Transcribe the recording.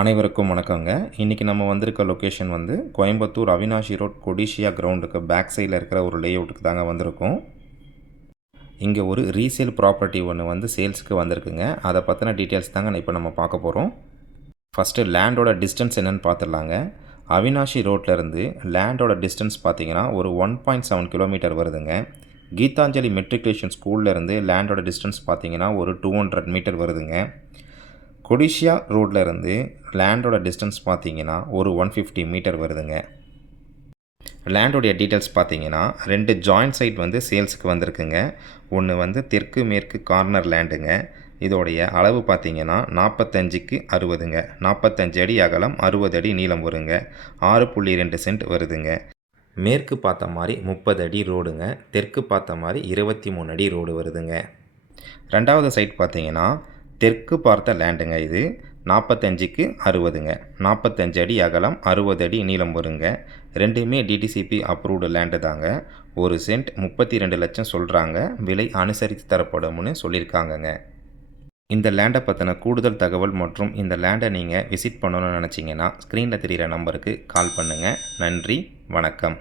அனைவருக்கும் வணக்கங்க. இன்றைக்கி நம்ம வந்திருக்க லொக்கேஷன் வந்து கோயம்புத்தூர் அவினாஷி ரோட் கொடிஷியா கிரவுண்டுக்கு பேக் சைடில் இருக்கிற ஒரு லேஅவுட்டுக்கு தாங்க வந்திருக்கோம். இங்கே ஒரு ரீசேல் ப்ராப்பர்ட்டி ஒன்று வந்து சேல்ஸுக்கு வந்திருக்குங்க. அதை பற்றின டீட்டெயில்ஸ் தாங்க இப்போ நம்ம பார்க்க போகிறோம். ஃபஸ்ட்டு லேண்டோட டிஸ்டன்ஸ் என்னென்னு பார்த்துடலாங்க. அவினாஷி ரோட்லேருந்து லேண்டோட டிஸ்டன்ஸ் பார்த்திங்கன்னா ஒரு 1.7 கிலோமீட்டர் வருதுங்க. கீதாஞ்சலி மெட்ரிகுலேஷன் ஸ்கூல்லேருந்து லேண்டோட டிஸ்டன்ஸ் பார்த்திங்கன்னா ஒரு 200 மீட்டர் வருதுங்க. கொடிஷியா ரோட்டில் இருந்து லேண்டோட டிஸ்டன்ஸ் பார்த்தீங்கன்னா ஒரு 150 மீட்டர் வருதுங்க. லேண்டோடைய டீட்டெயில்ஸ் பார்த்தீங்கன்னா 2 ஜாயிண்ட் சைட் வந்து சேல்ஸுக்கு வந்திருக்குங்க. ஒன்று வந்து தெற்கு மேற்கு கார்னர் லேண்டுங்க. இதோடைய அளவு பார்த்தீங்கன்னா 45க்கு 60ங்க. 45 அடி அகலம், 60 அடி நீளம் வருங்க. 6.2 சென்ட் வருதுங்க. மேற்கு பார்த்த மாதிரி 30 அடி ரோடுங்க. தெற்கு பார்த்த மாதிரி 23 அடி ரோடு வருதுங்க. ரெண்டாவது சைட் பார்த்தீங்கன்னா தெற்கு பார்த்த லேண்டுங்க. இது 45க்கு 60ங்க. 45 அடி அகலம், 60 அடி நீளம் வருங்க. ரெண்டுமே டிடிசிபி அப்ரூவ்டு லேண்டு தாங்க. ஒரு சென்ட் 32 லட்சம் சொல்கிறாங்க. விலை அனுசரித்து தரப்படும்னு சொல்லியிருக்காங்கங்க. இந்த லேண்டை பற்றின கூடுதல் தகவல் மற்றும் இந்த லேண்டை நீங்கள் விசிட் பண்ணணும்னு நினச்சிங்கன்னா ஸ்க்ரீனில் தெரிகிற நம்பருக்கு கால் பண்ணுங்கள். நன்றி, வணக்கம்.